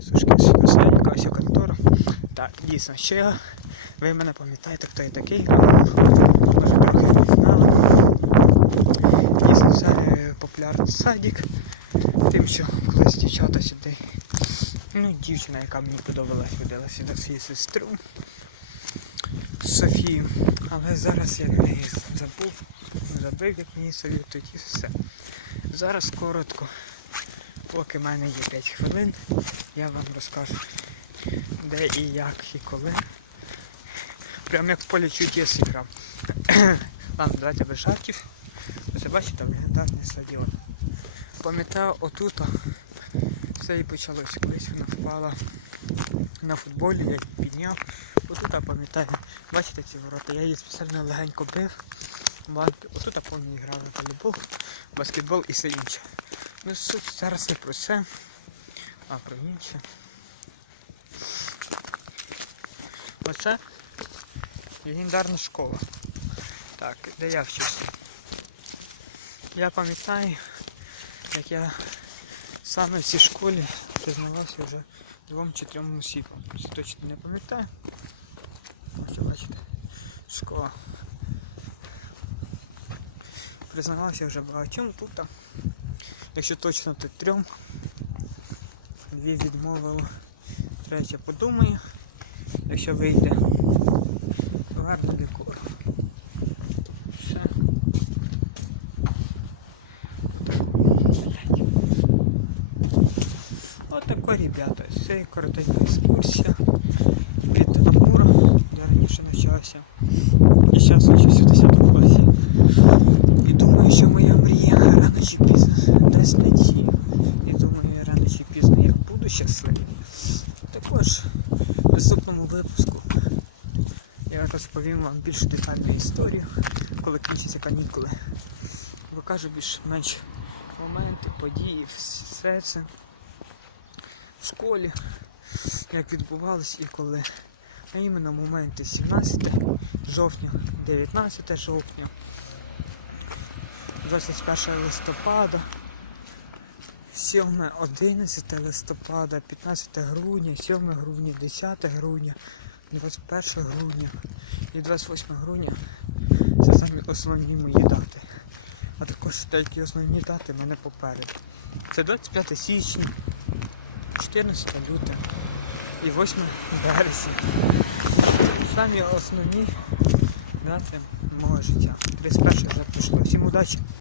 Сушки ось контора. Так, дійсно, ще ви мене пам'ятаєте, хто я такий. Може трохи не знали. Дійсно, е, популярний садик. Тим, що колись дівчата сюди. Ну, дівчина, яка мені подобалась, ходила сюди свою сестру Софію. Але зараз я неї забув, забив, як мені совітують і все. Зараз коротко, поки в мене є 5 хвилин, я вам розкажу, де і як і коли. Прям як в полі чудес грав. Ладно, давайте без жартів. Це бачите, легендарний стадіон. Пам'ятаю, отут все і почалося. Колись вона впала на футболі, я її підняв. Отут пам'ятаю, бачите ці ворота, я її спеціально легенько бив. Отут пам'ятаю грав на волейбол, баскетбол і все інше. Ну суть зараз не про це, а про інше. Оце легендарна школа. Так, де я вчився. Я пам'ятаю, як я саме в цій школі признавався вже двом чи трьом осібам. Це точно не пам'ятаю. Ось бачите, школа. Признавався вже багатьом тут. Якщо точно, то трьом. Дві відмовило. Третя подумаю. Якщо вийде. Гарний декор. Все. Блядь. От ребята. Це коротенька екскурсія від Амура. Я раніше навчався. І зараз навчаюся в 10 класі. І думаю, що моя мрія рано чи пізно. І думаю, я рано чи пізно як буду щасливий. Також в наступному випуску я розповім вам більш детальну історію, коли кінчаться канікули. Покажу більш-менш моменти, події, все це в школі, як відбувалось і коли. А іменно моменти 17 жовтня, 19 жовтня, 21 листопада, 7, 11 листопада, 15 грудня, 7 грудня, 10 грудня, 21 грудня і 28 грудня це самі основні мої дати. А також деякі основні дати мене попереду. Це 25 січня, 14 лютого і 8 березня. Самі основні дати мого життя. 31 вже пішло. Всім удачі!